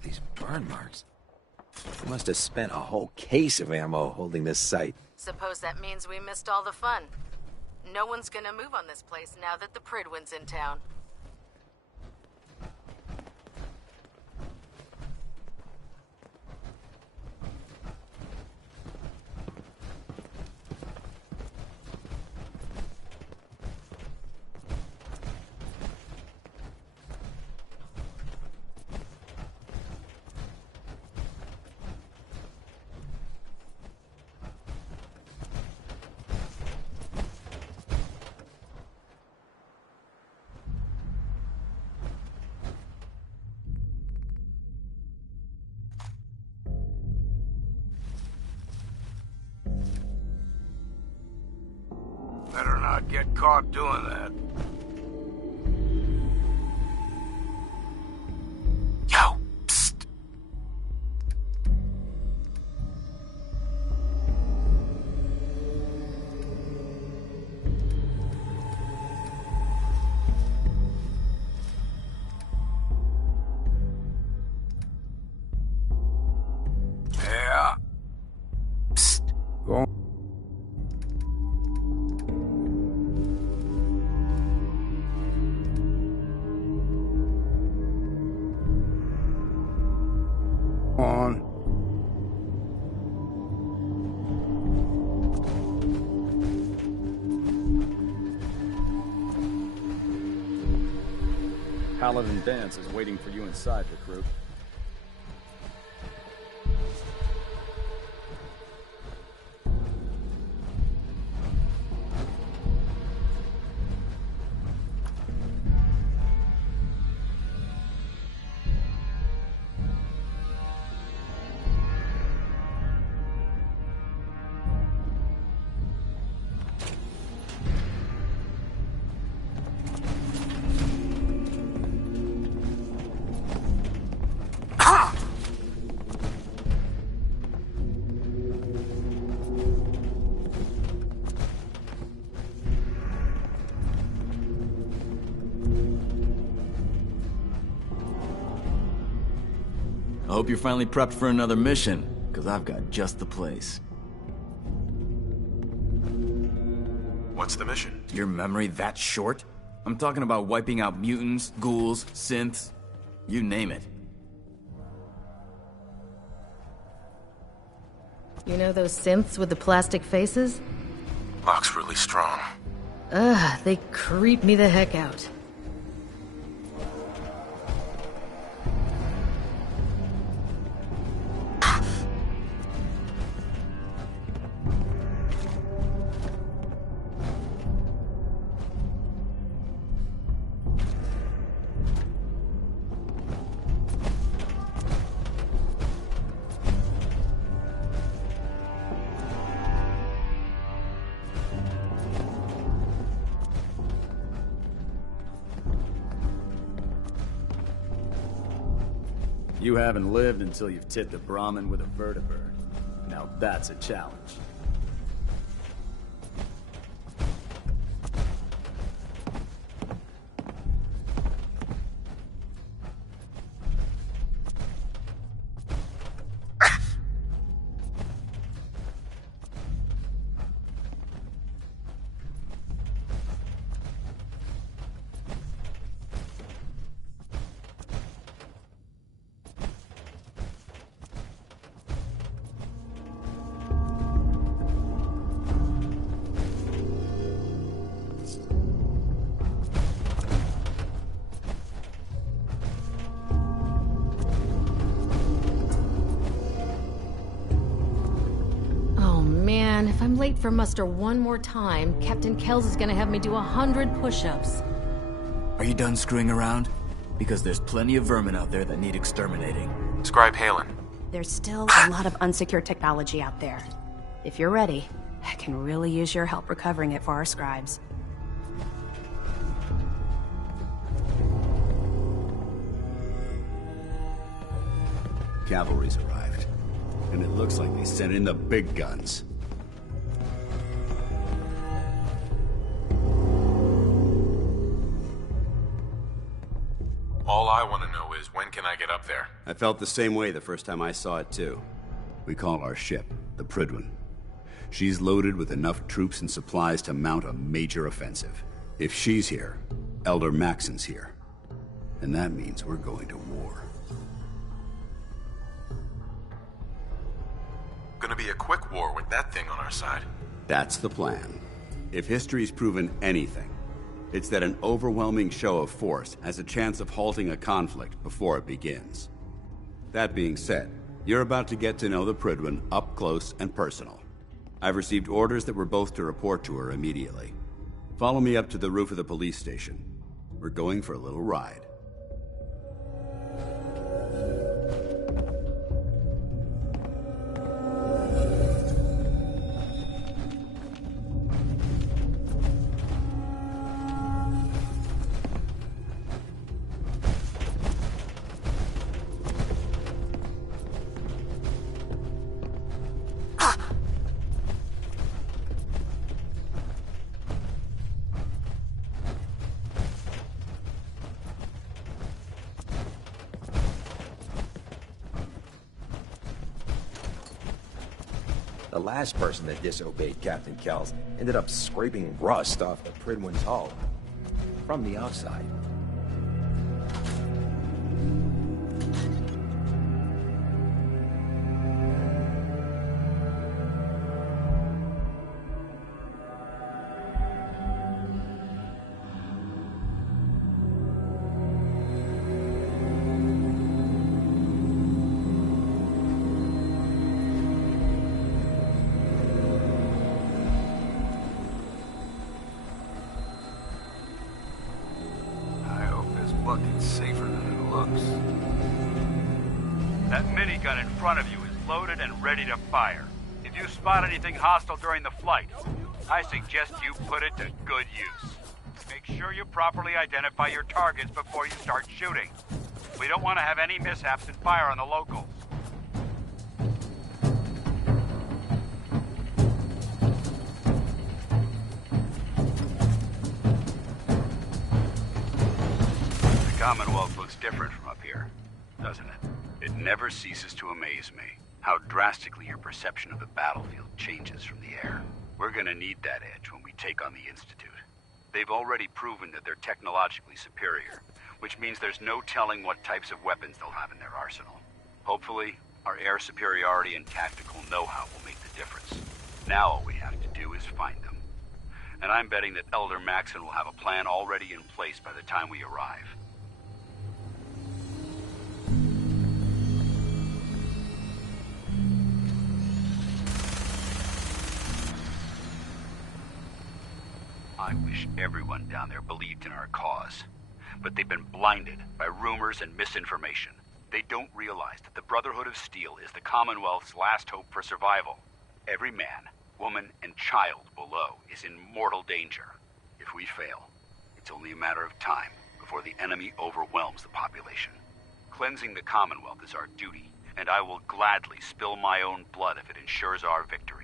at these burn marks. They must have spent a whole case of ammo holding this site. Suppose that means we missed all the fun. No one's gonna move on this place now that the Prydwen's in town. Better not get caught doing that. Yo! Psst! Yeah. Psst! Go on. Paladin Dance is waiting for you inside, recruit. I hope you're finally prepped for another mission, because I've got just the place. What's the mission? Your memory that short? I'm talking about wiping out mutants, ghouls, synths, you name it. You know those synths with the plastic faces? Locke's really strong. Ugh, they creep me the heck out. You haven't lived until you've tipped a Brahmin with a vertibird. Now that's a challenge. If I'm late for muster one more time, Captain Kells is gonna have me do 100 push-ups. Are you done screwing around? Because there's plenty of vermin out there that need exterminating. Scribe Halen. There's still a lot of unsecured technology out there. If you're ready, I can really use your help recovering it for our scribes. Cavalry's arrived, and it looks like they sent in the big guns. All I want to know is, when can I get up there? I felt the same way the first time I saw it, too. We call our ship the Prydwen. She's loaded with enough troops and supplies to mount a major offensive. If she's here, Elder Maxson's here. And that means we're going to war. Gonna be a quick war with that thing on our side. That's the plan. If history's proven anything, it's that an overwhelming show of force has a chance of halting a conflict before it begins. That being said, you're about to get to know the Prydwen up close and personal. I've received orders that we're both to report to her immediately. Follow me up to the roof of the police station. We're going for a little ride. The last person that disobeyed Captain Kells ended up scraping rust off the Prydwen's hull from the outside. Bucket's safer than it looks. That minigun in front of you is loaded and ready to fire. If you spot anything hostile during the flight, I suggest you put it to good use. Make sure you properly identify your targets before you start shooting. We don't want to have any mishaps and fire on the locals. Commonwealth looks different from up here, doesn't it? It never ceases to amaze me how drastically your perception of the battlefield changes from the air. We're gonna need that edge when we take on the Institute. They've already proven that they're technologically superior, which means there's no telling what types of weapons they'll have in their arsenal. Hopefully, our air superiority and tactical know-how will make the difference. Now all we have to do is find them. And I'm betting that Elder Maxson will have a plan already in place by the time we arrive. I wish everyone down there believed in our cause. But they've been blinded by rumors and misinformation. They don't realize that the Brotherhood of Steel is the Commonwealth's last hope for survival. Every man, woman, and child below is in mortal danger. If we fail, it's only a matter of time before the enemy overwhelms the population. Cleansing the Commonwealth is our duty, and I will gladly spill my own blood if it ensures our victory.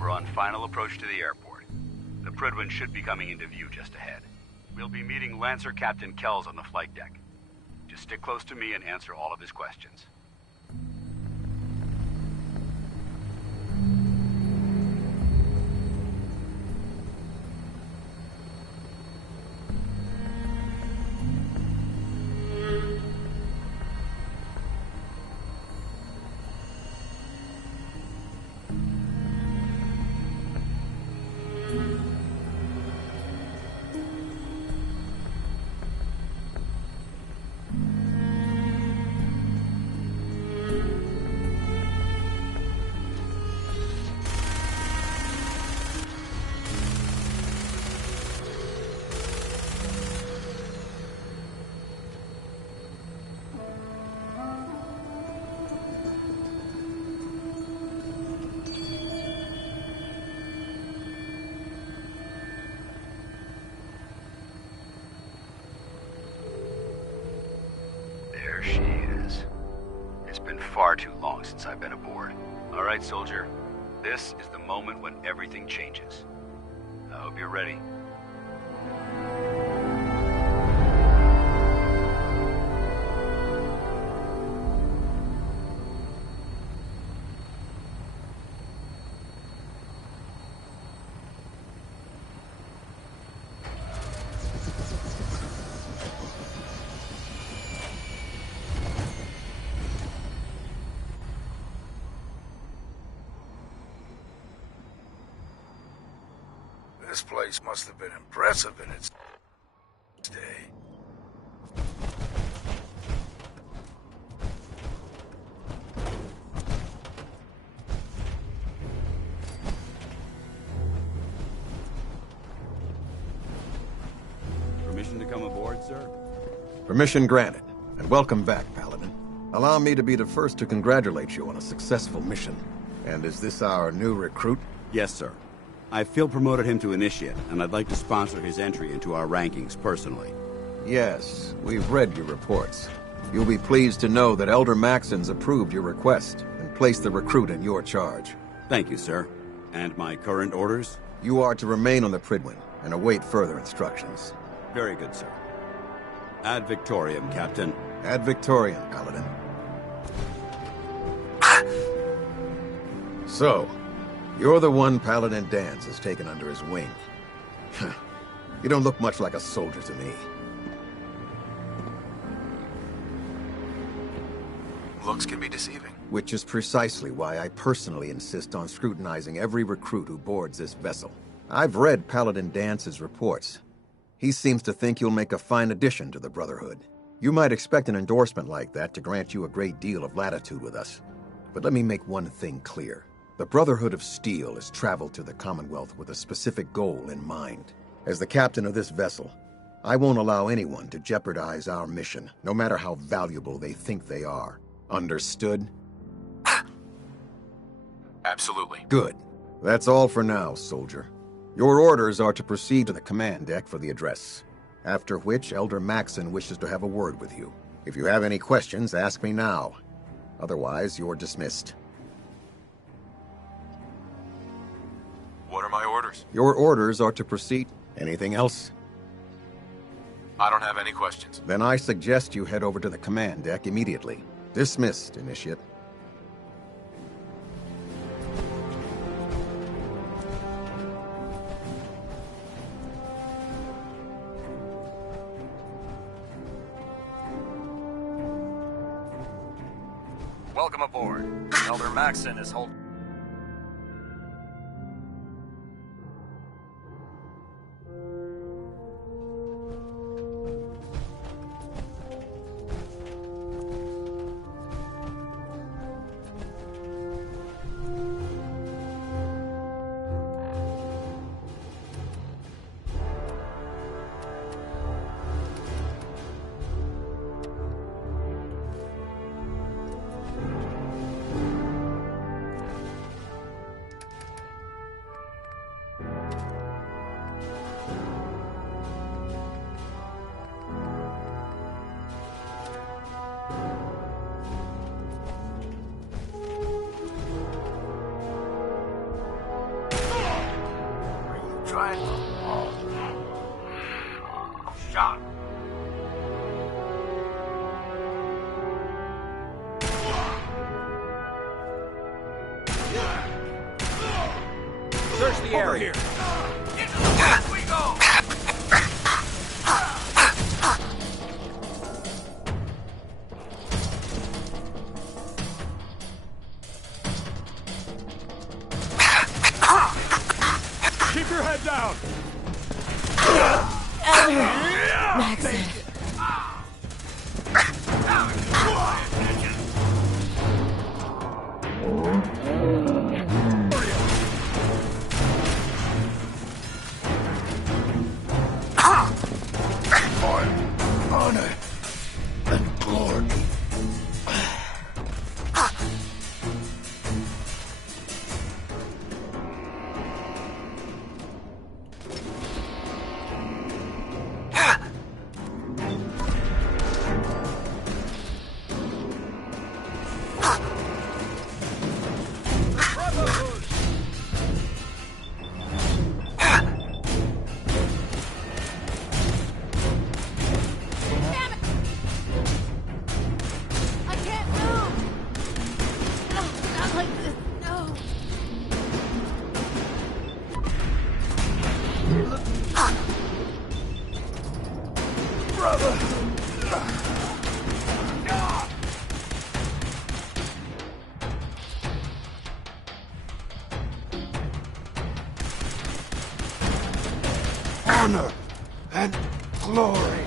We're on final approach to the airport. The Prydwen should be coming into view just ahead. We'll be meeting Lancer Captain Kells on the flight deck. Just stick close to me and answer all of his questions. There she is. It's been far too long since I've been aboard. All right, soldier. This is the moment when everything changes. I hope you're ready. This place must have been impressive in its day. Permission to come aboard, sir? Permission granted, and welcome back, Paladin. Allow me to be the first to congratulate you on a successful mission. And is this our new recruit? Yes, sir. I feel promoted him to initiate, and I'd like to sponsor his entry into our rankings personally. Yes, we've read your reports. You'll be pleased to know that Elder Maxon's approved your request and placed the recruit in your charge. Thank you, sir. And my current orders? You are to remain on the Prydwen and await further instructions. Very good, sir. Ad Victoriam, Captain. Ad Victoriam, Paladin. So, you're the one Paladin Danse has taken under his wing. You don't look much like a soldier to me. Looks can be deceiving. Which is precisely why I personally insist on scrutinizing every recruit who boards this vessel. I've read Paladin Dance's reports. He seems to think you'll make a fine addition to the Brotherhood. You might expect an endorsement like that to grant you a great deal of latitude with us. But let me make one thing clear. The Brotherhood of Steel has traveled to the Commonwealth with a specific goal in mind. As the captain of this vessel, I won't allow anyone to jeopardize our mission, no matter how valuable they think they are. Understood? Absolutely. Good. That's all for now, soldier. Your orders are to proceed to the command deck for the address, after which Elder Maxon wishes to have a word with you. If you have any questions, ask me now. Otherwise, you're dismissed. What are my orders? Your orders are to proceed. Anything else? I don't have any questions. Then I suggest you head over to the command deck immediately. Dismissed, Initiate. Welcome aboard. Elder Maxon is holding... Shot. Search the area here. Into the woods we go! Keep your head down! Maxon. Honor and glory. honor and glory.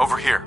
Over here.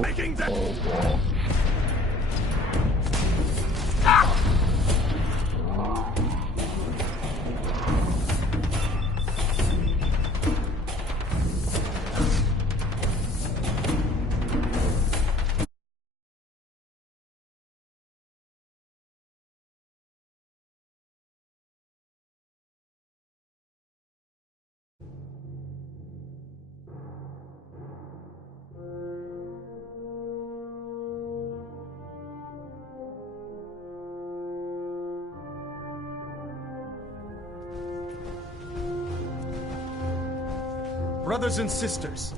Making that. Brothers and sisters,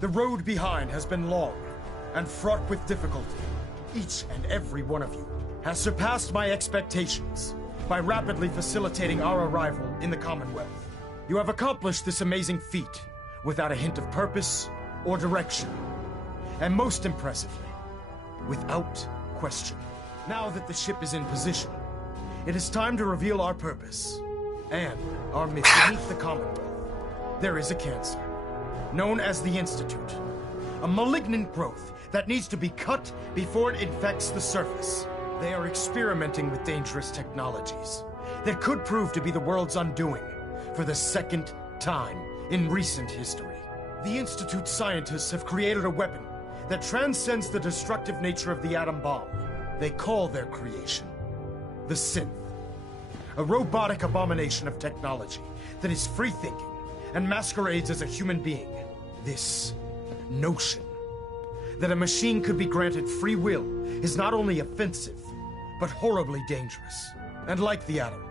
the road behind has been long and fraught with difficulty. Each and every one of you has surpassed my expectations by rapidly facilitating our arrival in the Commonwealth. You have accomplished this amazing feat without a hint of purpose or direction, and most impressively, without question. Now that the ship is in position, It is time to reveal our purpose and our mission beneath the Commonwealth. There is a cancer, known as the Institute. A malignant growth that needs to be cut before it infects the surface. They are experimenting with dangerous technologies that could prove to be the world's undoing for the second time in recent history. The Institute scientists have created a weapon that transcends the destructive nature of the atom bomb. They call their creation the Synth. A robotic abomination of technology that is free-thinking and masquerades as a human being. This notion that a machine could be granted free will is not only offensive, but horribly dangerous. And like the atom,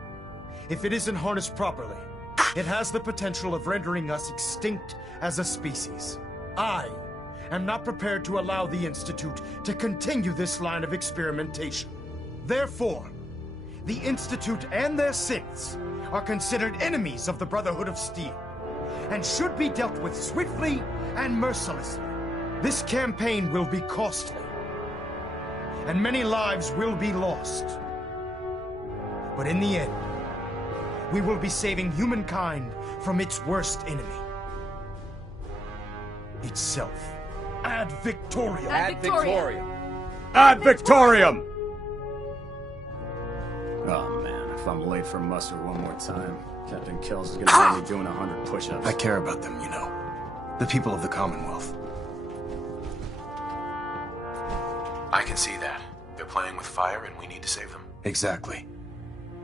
if it isn't harnessed properly, it has the potential of rendering us extinct as a species. I am not prepared to allow the Institute to continue this line of experimentation. Therefore, the Institute and their synths are considered enemies of the Brotherhood of Steel, and should be dealt with swiftly and mercilessly. This campaign will be costly, and many lives will be lost. But in the end, we will be saving humankind from its worst enemy. Itself. Ad Victoriam! Ad Victoriam! Ad Victoriam! Oh man, if I'm late for muster one more time, Captain Kells is gonna have me doing 100 push-ups. I care about them, you know. The people of the Commonwealth. I can see that. They're playing with fire and we need to save them. Exactly.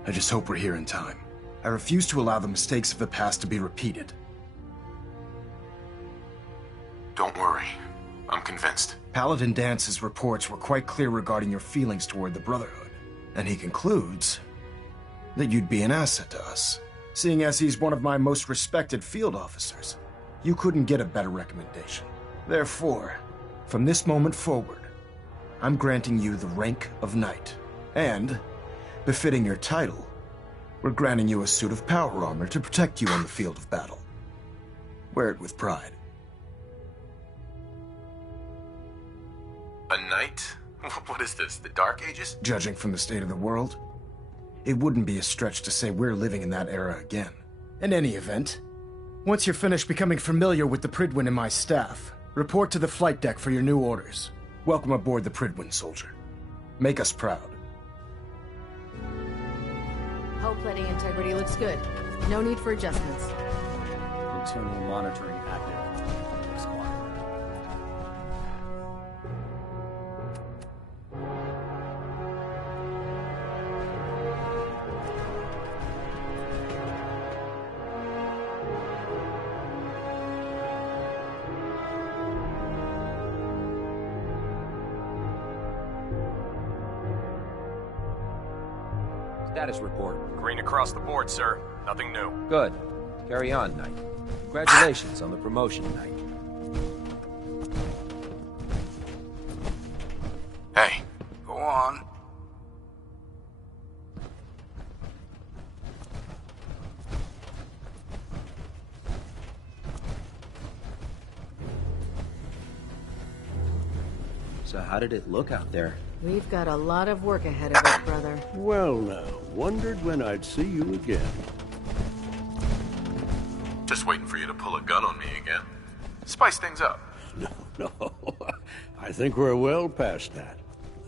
I just hope we're here in time. I refuse to allow the mistakes of the past to be repeated. Don't worry. I'm convinced. Paladin Dance's reports were quite clear regarding your feelings toward the Brotherhood. And he concludes that you'd be an asset to us. Seeing as he's one of my most respected field officers, you couldn't get a better recommendation. Therefore, from this moment forward, I'm granting you the rank of Knight. And, befitting your title, we're granting you a suit of power armor to protect you on the field of battle. Wear it with pride. A knight? What is this, the Dark Ages? Judging from the state of the world, it wouldn't be a stretch to say we're living in that era again. In any event, once you're finished becoming familiar with the Prydwen and my staff, report to the flight deck for your new orders. Welcome aboard the Prydwen, soldier. Make us proud. Hull plating integrity looks good. No need for adjustments. Internal monitoring active. Looks quiet. Status report. Green across the board, sir. Nothing new. Good. Carry on, Knight. Congratulations on the promotion, Knight. Hey. Go on. So how did it look out there? We've got a lot of work ahead of us, brother. Well now, wondered when I'd see you again. Just waiting for you to pull a gun on me again. Spice things up. No, I think we're well past that.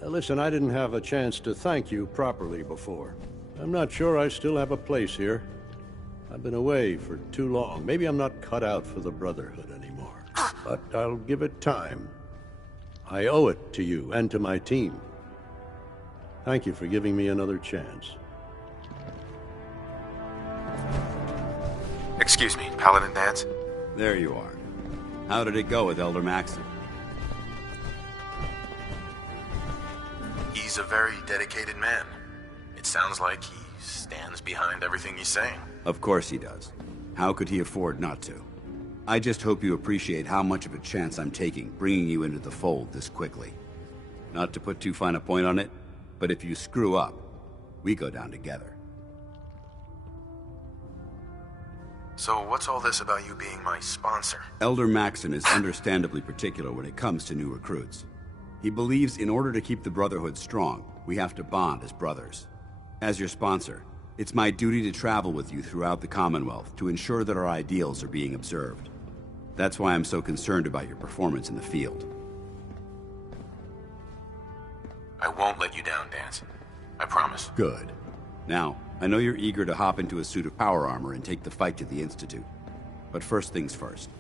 Listen, I didn't have a chance to thank you properly before. I'm not sure I still have a place here. I've been away for too long. Maybe I'm not cut out for the Brotherhood anymore. But I'll give it time. I owe it to you and to my team. Thank you for giving me another chance. Excuse me, Paladin Dance? There you are. How did it go with Elder Maxon? He's a very dedicated man. It sounds like he stands behind everything he's saying. Of course he does. How could he afford not to? I just hope you appreciate how much of a chance I'm taking, bringing you into the fold this quickly. Not to put too fine a point on it, but if you screw up, we go down together. So what's all this about you being my sponsor? Elder Maxon is understandably particular when it comes to new recruits. He believes in order to keep the Brotherhood strong, we have to bond as brothers. As your sponsor, it's my duty to travel with you throughout the Commonwealth to ensure that our ideals are being observed. That's why I'm so concerned about your performance in the field. I won't let you down, Danse. I promise. Good. Now, I know you're eager to hop into a suit of power armor and take the fight to the Institute. But first things first.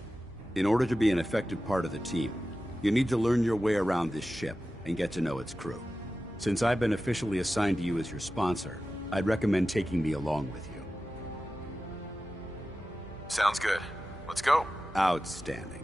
In order to be an effective part of the team, you need to learn your way around this ship and get to know its crew. Since I've been officially assigned to you as your sponsor, I'd recommend taking me along with you. Sounds good. Let's go. Outstanding.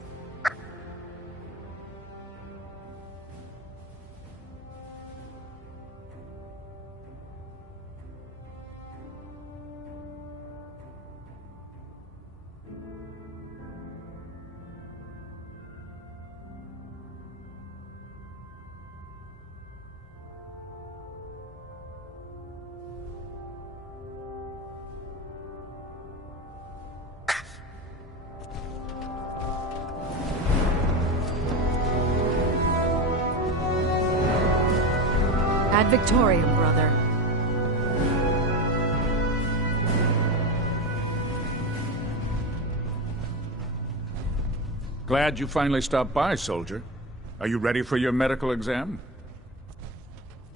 Ad Victoriam, brother. Glad you finally stopped by, soldier. Are you ready for your medical exam?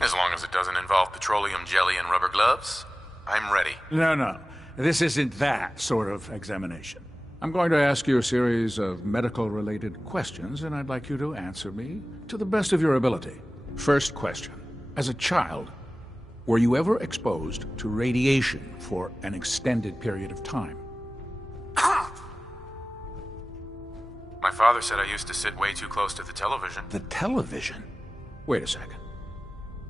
As long as it doesn't involve petroleum jelly and rubber gloves, I'm ready. No. This isn't that sort of examination. I'm going to ask you a series of medical-related questions, and I'd like you to answer me to the best of your ability. First question. As a child, were you ever exposed to radiation for an extended period of time? My father said I used to sit way too close to the television. The television? Wait a second.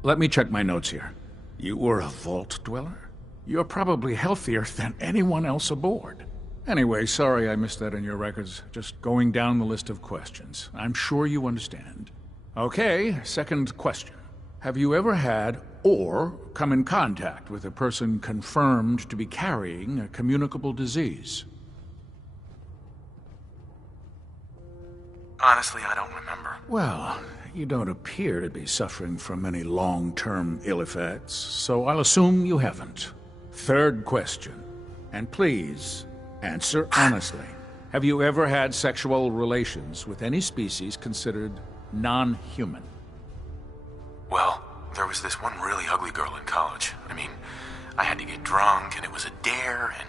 Let me check my notes here. You were a vault dweller? You're probably healthier than anyone else aboard. Anyway, sorry I missed that in your records. Just going down the list of questions. I'm sure you understand. Okay, second question. Have you ever had or come in contact with a person confirmed to be carrying a communicable disease? Honestly, I don't remember. Well, you don't appear to be suffering from any long-term ill effects, so I'll assume you haven't. Third question, and please, answer honestly. Have you ever had sexual relations with any species considered non-human? Well, there was this one really ugly girl in college. I mean, I had to get drunk, and it was a dare, and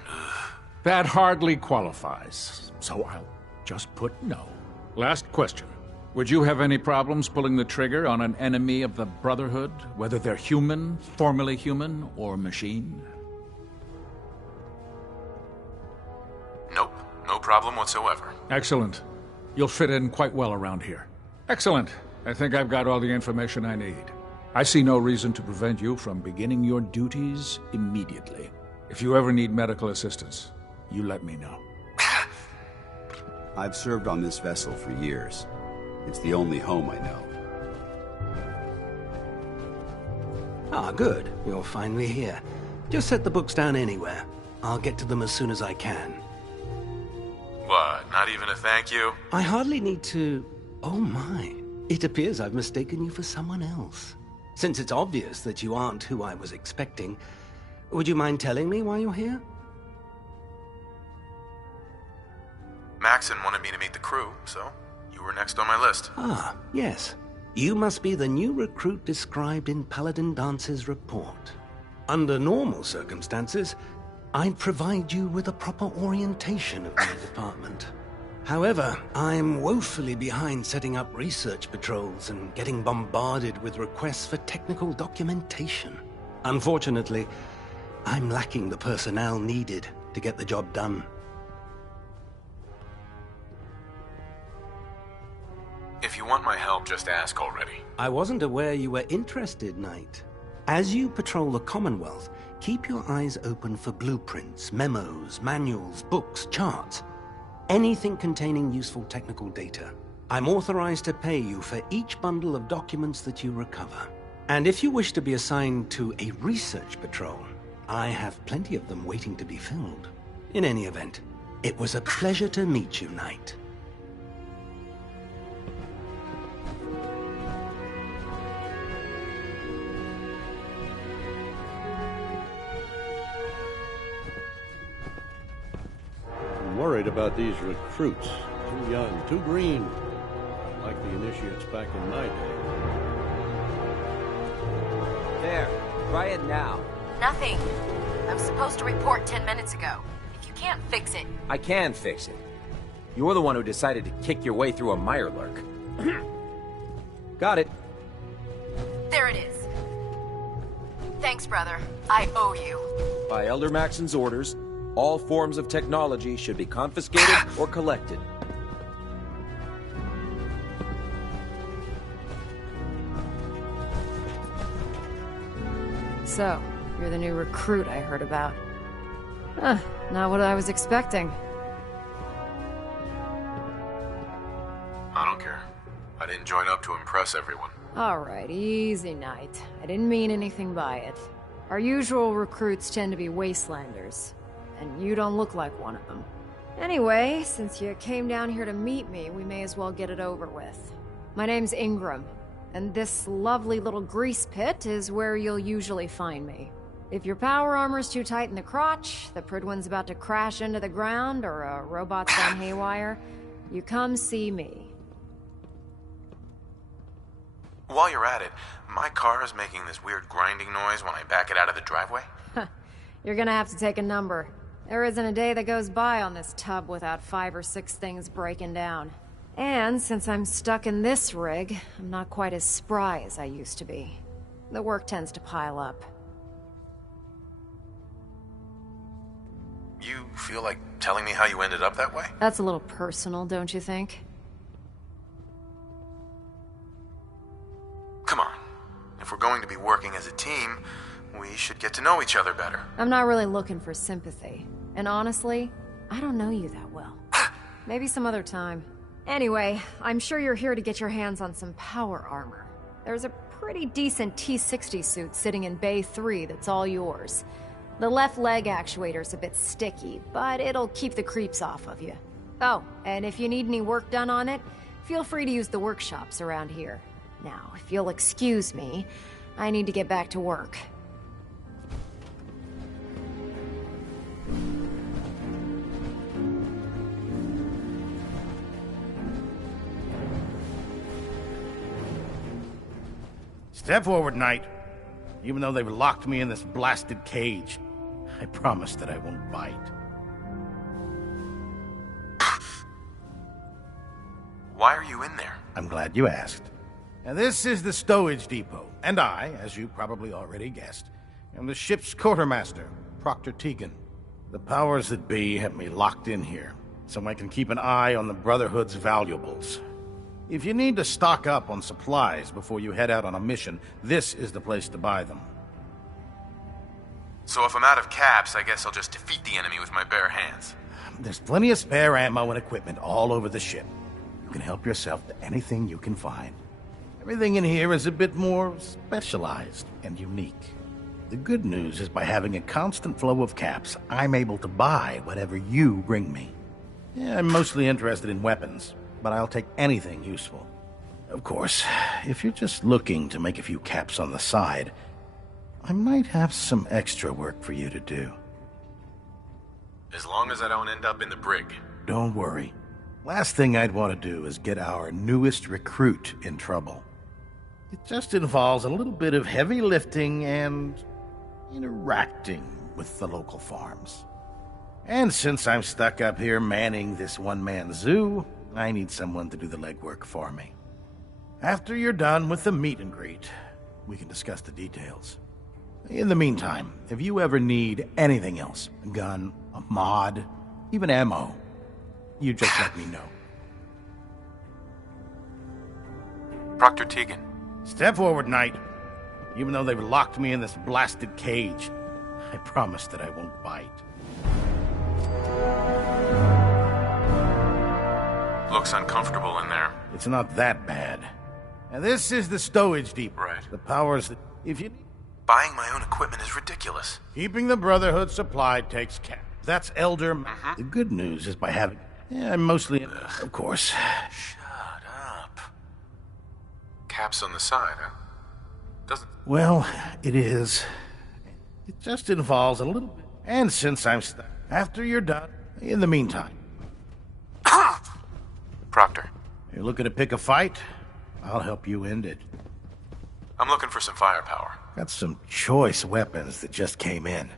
That hardly qualifies, so I'll just put no. Last question. Would you have any problems pulling the trigger on an enemy of the Brotherhood, whether they're human, formerly human, or machine? Nope. No problem whatsoever. Excellent. You'll fit in quite well around here. Excellent. I think I've got all the information I need. I see no reason to prevent you from beginning your duties immediately. If you ever need medical assistance, you let me know. I've served on this vessel for years. It's the only home I know. Ah, good. You're finally here. Just set the books down anywhere. I'll get to them as soon as I can. What, not even a thank you? I hardly need to... Oh my. It appears I've mistaken you for someone else. Since it's obvious that you aren't who I was expecting, would you mind telling me why you're here? Maxon wanted me to meet the crew, so you were next on my list. Ah, yes. You must be the new recruit described in Paladin Dance's report. Under normal circumstances, I'd provide you with a proper orientation of my department. However, I'm woefully behind setting up research patrols and getting bombarded with requests for technical documentation. Unfortunately, I'm lacking the personnel needed to get the job done. If you want my help, just ask already. I wasn't aware you were interested, Knight. As you patrol the Commonwealth, keep your eyes open for blueprints, memos, manuals, books, charts. Anything containing useful technical data. I'm authorized to pay you for each bundle of documents that you recover. And if you wish to be assigned to a research patrol, I have plenty of them waiting to be filled. In any event, it was a pleasure to meet you, Knight. worried about these recruits. Too young, too green. Like the initiates back in my day. There. Try it now. Nothing. I was supposed to report 10 minutes ago. If you can't fix it... I can fix it. You're the one who decided to kick your way through a Mirelurk. Got it. There it is. Thanks, brother. I owe you. By Elder Maxon's orders, all forms of technology should be confiscated or collected. So, you're the new recruit I heard about. Not what I was expecting. I don't care. I didn't join up to impress everyone. Alright, easy night. I didn't mean anything by it. Our usual recruits tend to be wastelanders, and you don't look like one of them. Anyway, since you came down here to meet me, we may as well get it over with. My name's Ingram, and this lovely little grease pit is where you'll usually find me. If your power armor's too tight in the crotch, the Pridwen's about to crash into the ground, or a robot's gone haywire, you come see me. While you're at it, my car is making this weird grinding noise when I back it out of the driveway. You're gonna have to take a number. There isn't a day that goes by on this tub without 5 or 6 things breaking down. And since I'm stuck in this rig, I'm not quite as spry as I used to be. The work tends to pile up. You feel like telling me how you ended up that way? That's a little personal, don't you think? Come on. If we're going to be working as a team, we should get to know each other better. I'm not really looking for sympathy. And honestly, I don't know you that well. Maybe some other time. Anyway, I'm sure you're here to get your hands on some power armor. There's a pretty decent T-60 suit sitting in Bay 3 that's all yours. The left leg actuator's a bit sticky, but it'll keep the creeps off of you. Oh, and if you need any work done on it, feel free to use the workshops around here. Now, if you'll excuse me, I need to get back to work. Step forward, Knight. Even though they've locked me in this blasted cage, I promise that I won't bite. Why are you in there? I'm glad you asked. Now, this is the stowage depot, and I, as you probably already guessed, am the ship's quartermaster, Proctor Tegan. The powers that be have me locked in here, so I can keep an eye on the Brotherhood's valuables. If you need to stock up on supplies before you head out on a mission, this is the place to buy them. So if I'm out of caps, I guess I'll just defeat the enemy with my bare hands. There's plenty of spare ammo and equipment all over the ship. You can help yourself to anything you can find. Everything in here is a bit more specialized and unique. The good news is by having a constant flow of caps, I'm able to buy whatever you bring me. Yeah, I'm mostly interested in weapons, but I'll take anything useful. Of course, if you're just looking to make a few caps on the side, I might have some extra work for you to do. As long as I don't end up in the brig. Don't worry. Last thing I'd want to do is get our newest recruit in trouble. It just involves a little bit of heavy lifting and interacting with the local farms. And since I'm stuck up here manning this one-man zoo, I need someone to do the legwork for me. After you're done with the meet and greet, we can discuss the details. In the meantime, if you ever need anything else, a gun, a mod, even ammo, you just let me know. Proctor Tegan. Step forward, Knight. Even though they've locked me in this blasted cage, I promise that I won't bite. Looks uncomfortable in there. It's not that bad. Now this is the stowage depot. Right. The powers that... If you... Buying my own equipment is ridiculous. Keeping the Brotherhood supplied takes care. That's Elder... The good news is by having... Yeah, I'm mostly... Of course. Shut up. Caps on the side, huh? Doesn't... Well, it is. It just involves a little bit. And since I'm stuck, after you're done, in the meantime, Proctor. You're looking to pick a fight? I'll help you end it. I'm looking for some firepower. Got some choice weapons that just came in.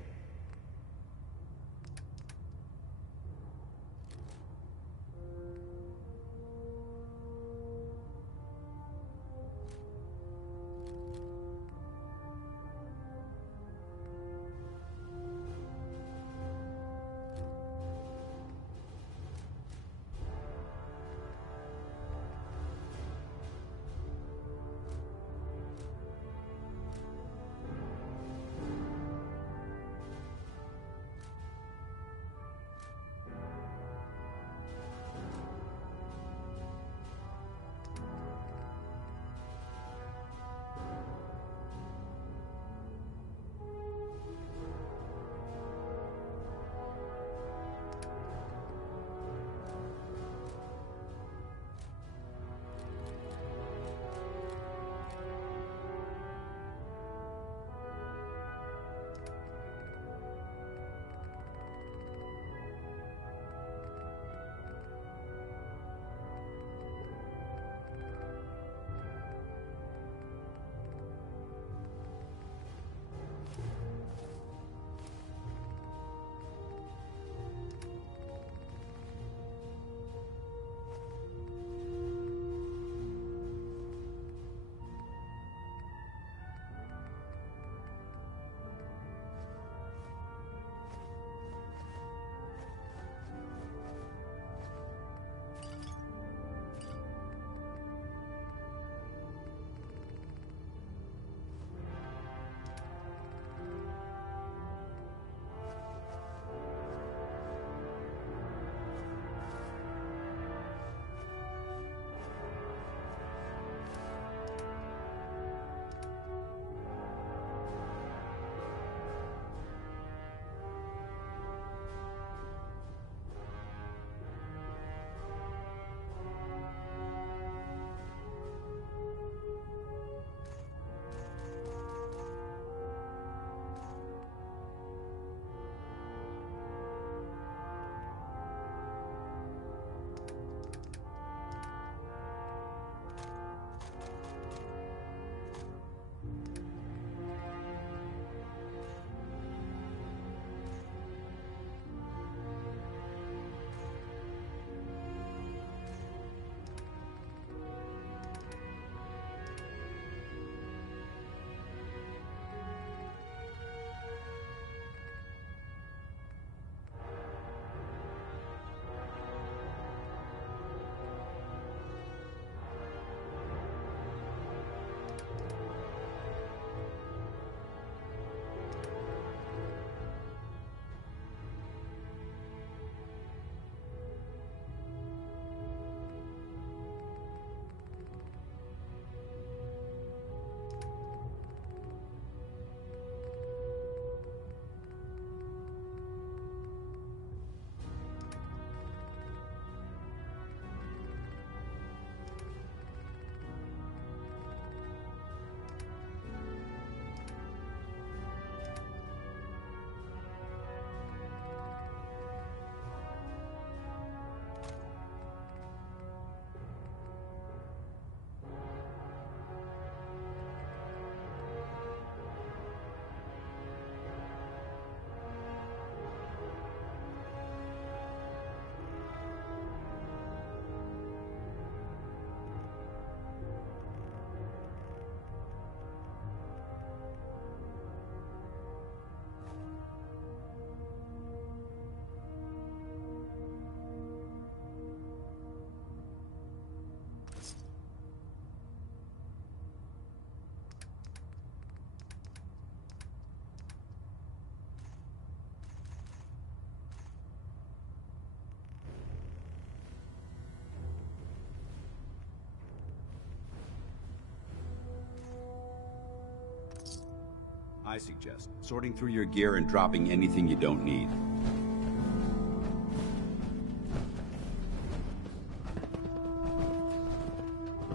I suggest sorting through your gear and dropping anything you don't need.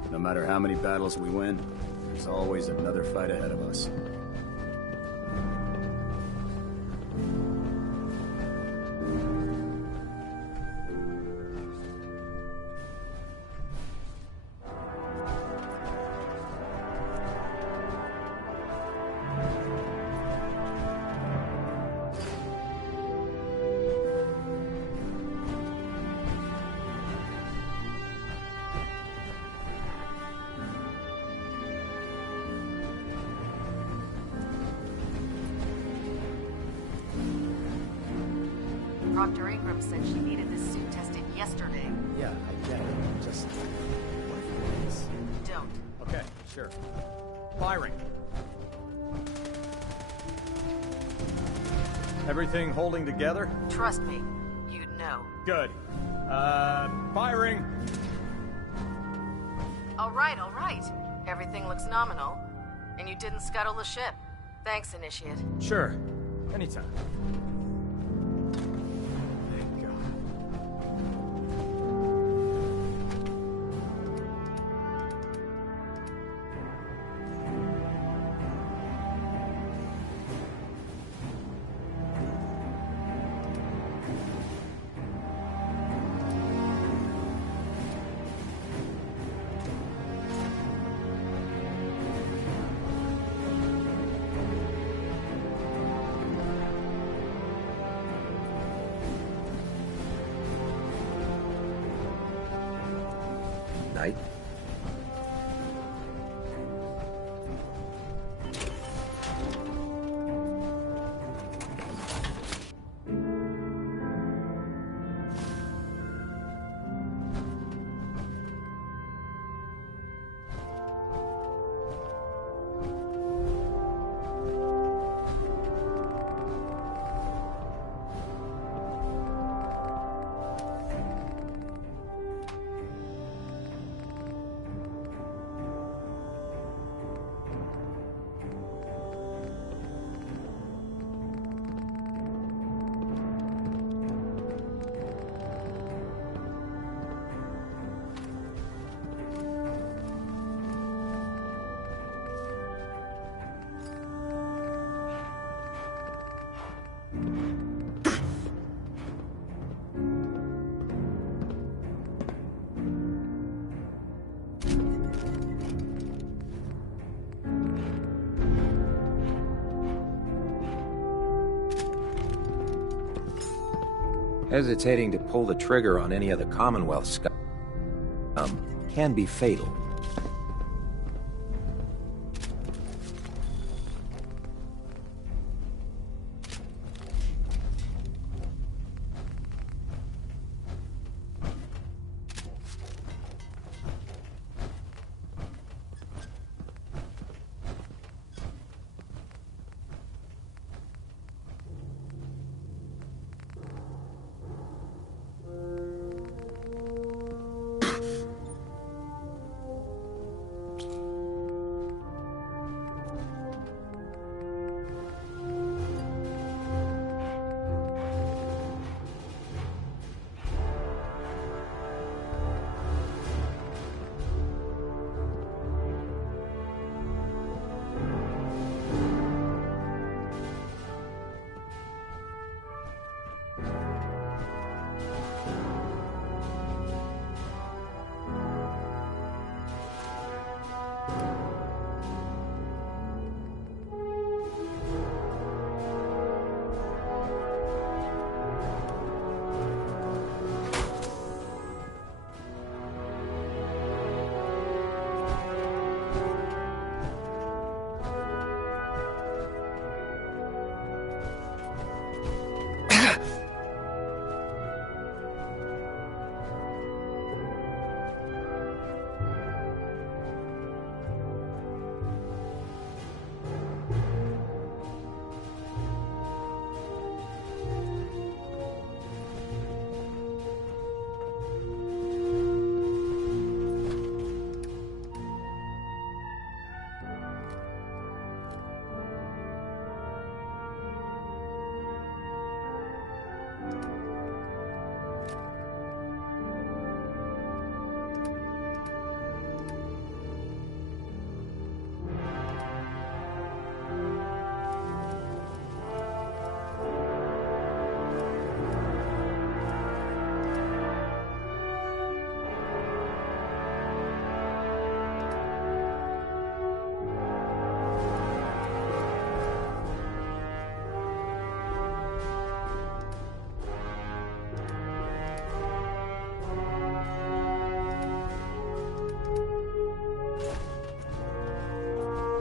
No matter how many battles we win, there's always another fight ahead of us. Proctor Ingram said she needed this suit tested yesterday. Yeah, I get it. Just... what if it is? Don't. Okay, sure. Firing. Everything holding together? Trust me, you'd know. Good. Firing! All right. Everything looks nominal. And you didn't scuttle the ship. Thanks, Initiate. Sure. Anytime. Thank God. Knight? Hesitating to pull the trigger on any of the Commonwealth scum can be fatal.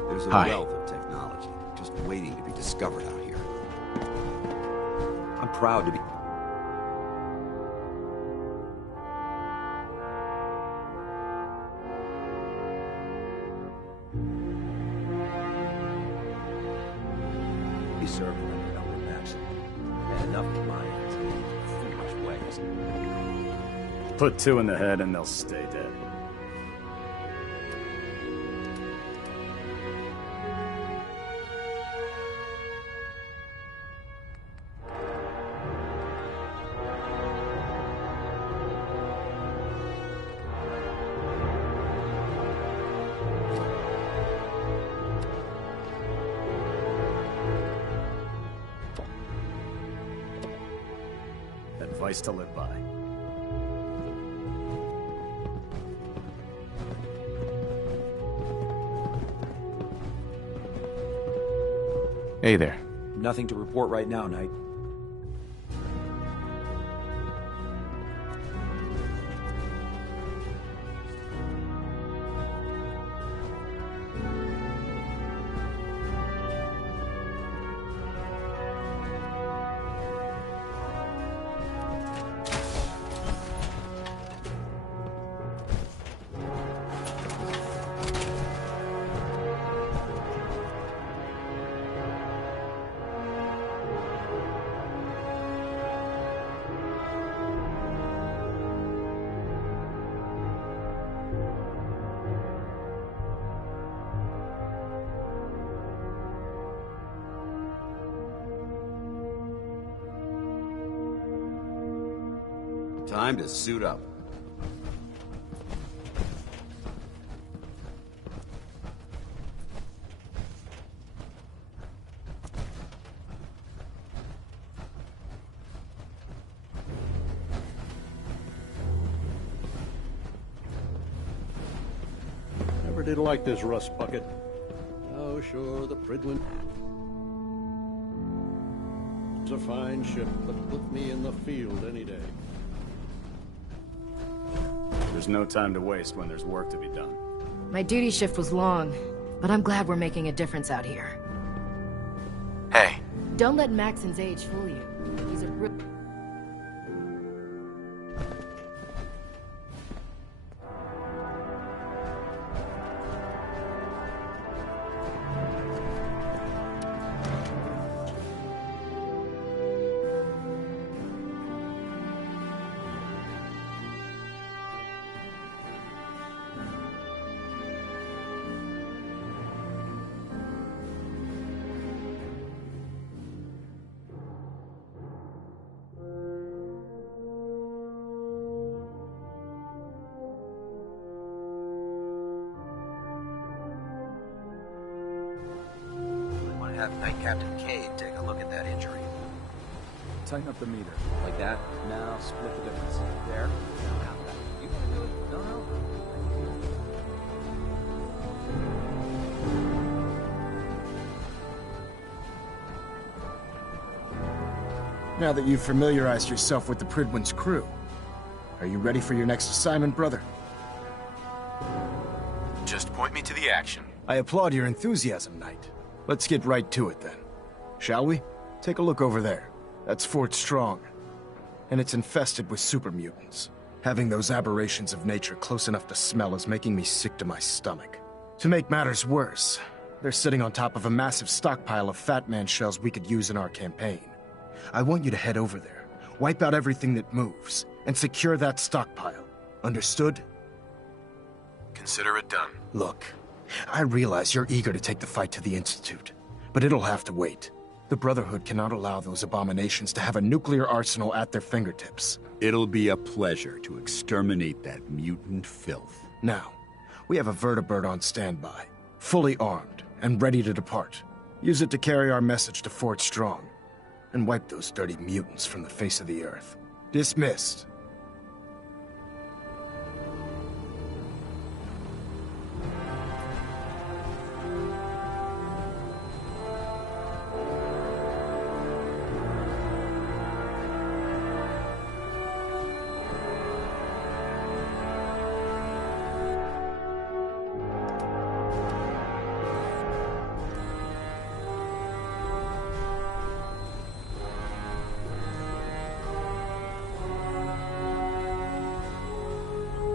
There's a wealth of technology just waiting to be discovered out here. I'm proud to be... closed. Put 2 in the head and they'll stay dead. Advice to live by. Hey there. Nothing to report right now, Knight. Time to suit up. Never did like this rust bucket. Oh, sure, the Prydwen... It's a fine ship, but put me in the field any day. There's no time to waste when there's work to be done. My duty shift was long, but I'm glad we're making a difference out here. Hey. Don't let Maxon's age fool you. He's a real... Have Knight Captain Cade take a look at that injury. Tighten up the meter. Like that? Now split the difference. There. Now that. You wanna do it? No. Now that you've familiarized yourself with the Prydwen's crew, are you ready for your next assignment, brother? Just point me to the action. I applaud your enthusiasm, Knight. Let's get right to it then. Shall we? Take a look over there. That's Fort Strong. And it's infested with super mutants. Having those aberrations of nature close enough to smell is making me sick to my stomach. To make matters worse, they're sitting on top of a massive stockpile of Fat Man shells we could use in our campaign. I want you to head over there, wipe out everything that moves, and secure that stockpile. Understood? Consider it done. Look, I realize you're eager to take the fight to the Institute, but it'll have to wait. The Brotherhood cannot allow those abominations to have a nuclear arsenal at their fingertips. It'll be a pleasure to exterminate that mutant filth. Now, we have a vertibird on standby, fully armed and ready to depart. Use it to carry our message to Fort Strong, and wipe those dirty mutants from the face of the earth. Dismissed.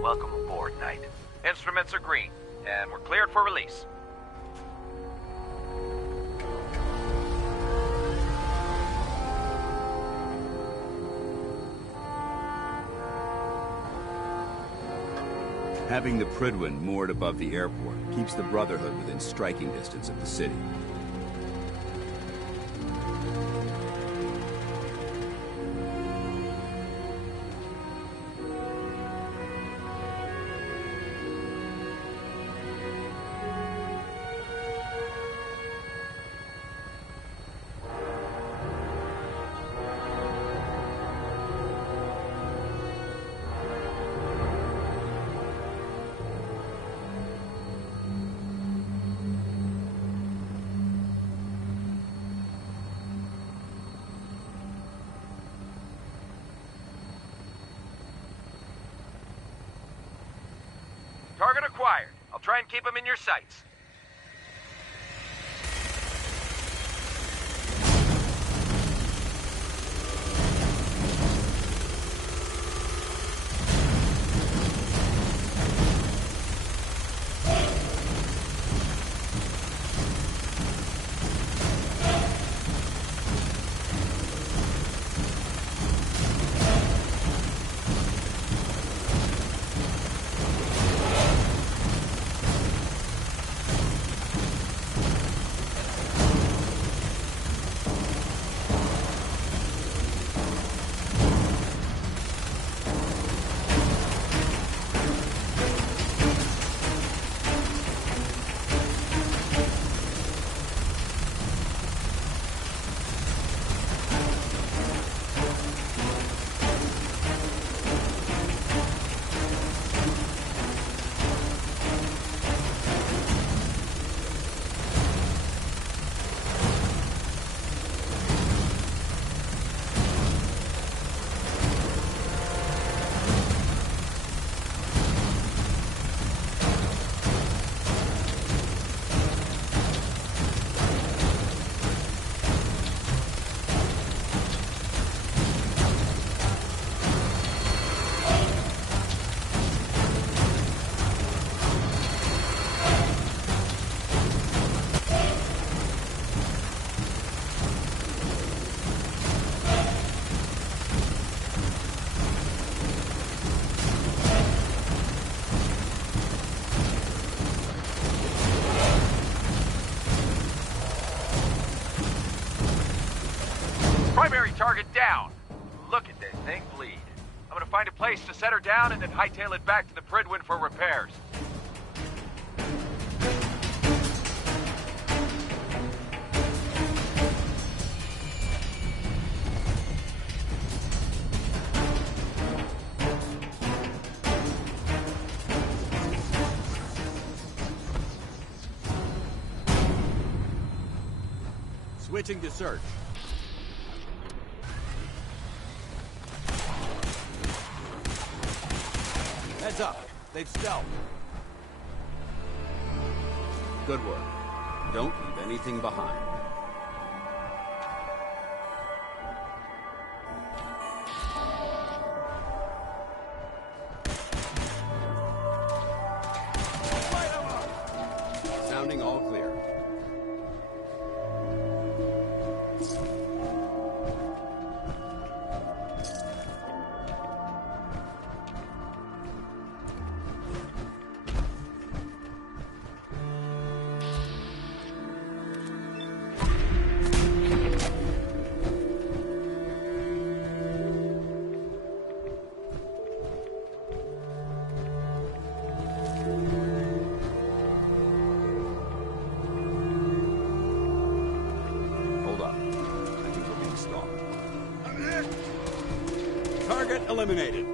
Welcome aboard, Knight. Instruments are green, and we're cleared for release. Having the Prydwen moored above the airport keeps the Brotherhood within striking distance of the city. Target acquired. I'll try and keep him in your sights. Primary target down. Look at that thing bleed. I'm gonna find a place to set her down and then hightail it back to the Prydwen for repairs. Switching to search. Heads up. They've stealthed. Good work. Don't leave anything behind. Sounding all clear. Target eliminated.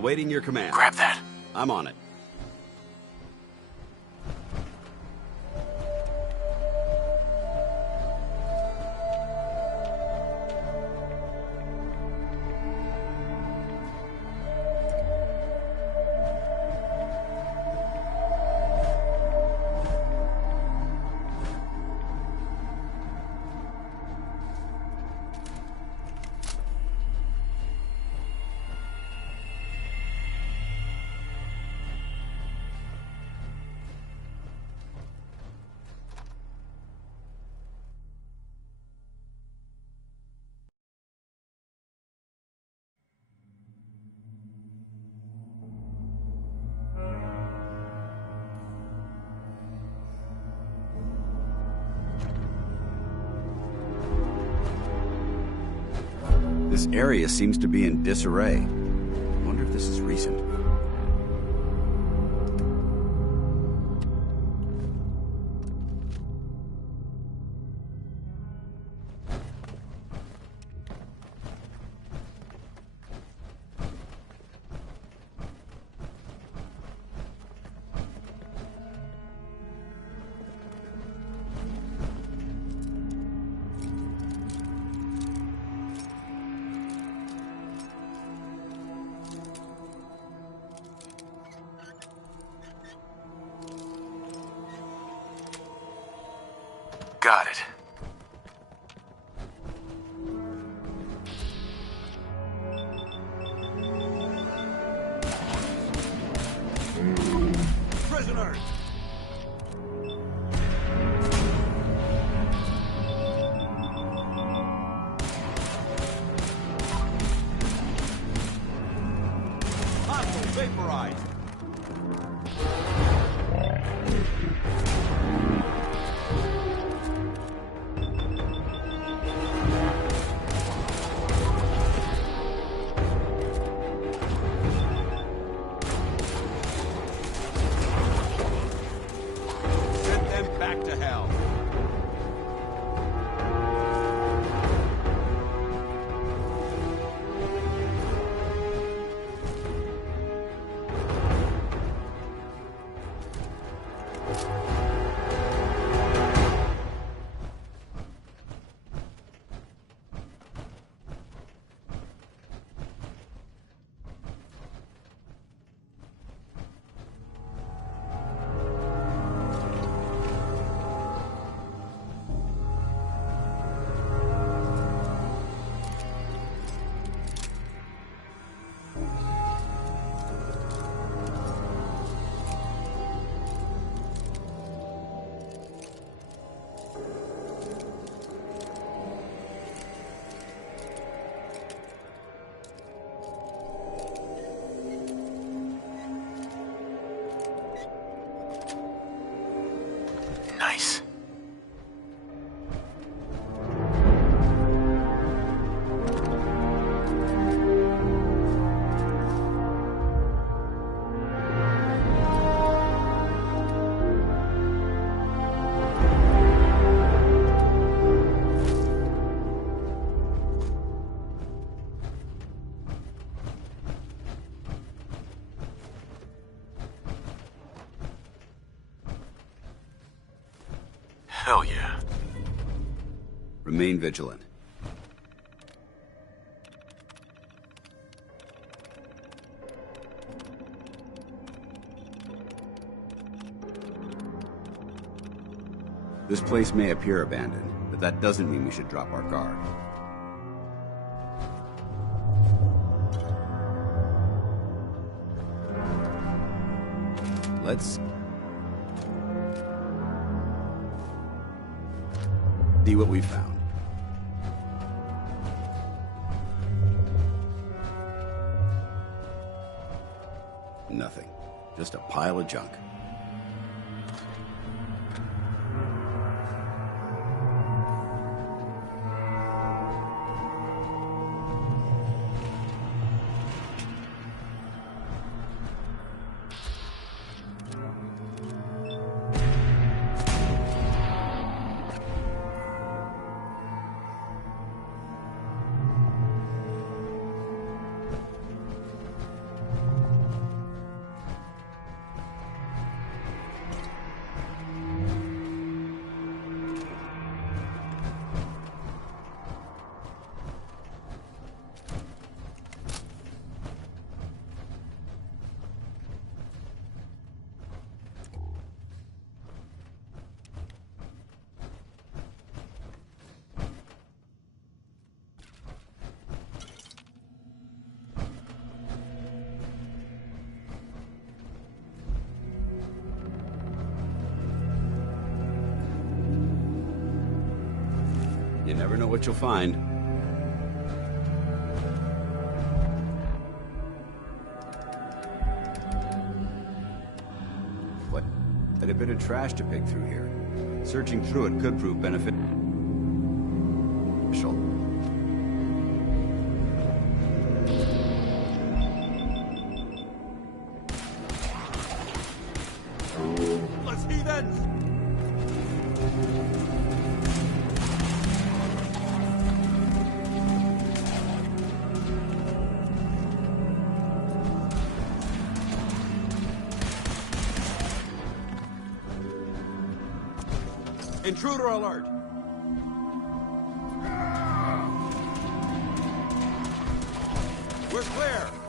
Awaiting your command. Grab that. I'm on it. This area seems to be in disarray. I wonder if this is recent. Got it. Prisoners! Hostile vaporized! Back to hell. Nice. Hell yeah. Remain vigilant. This place may appear abandoned, but that doesn't mean we should drop our guard. Let's see what we found. Nothing. Just a pile of junk. You never know what you'll find. What? Had a bit of trash to pick through here. Searching through it could prove beneficial. Let's heathens! Intruder alert! We're clear!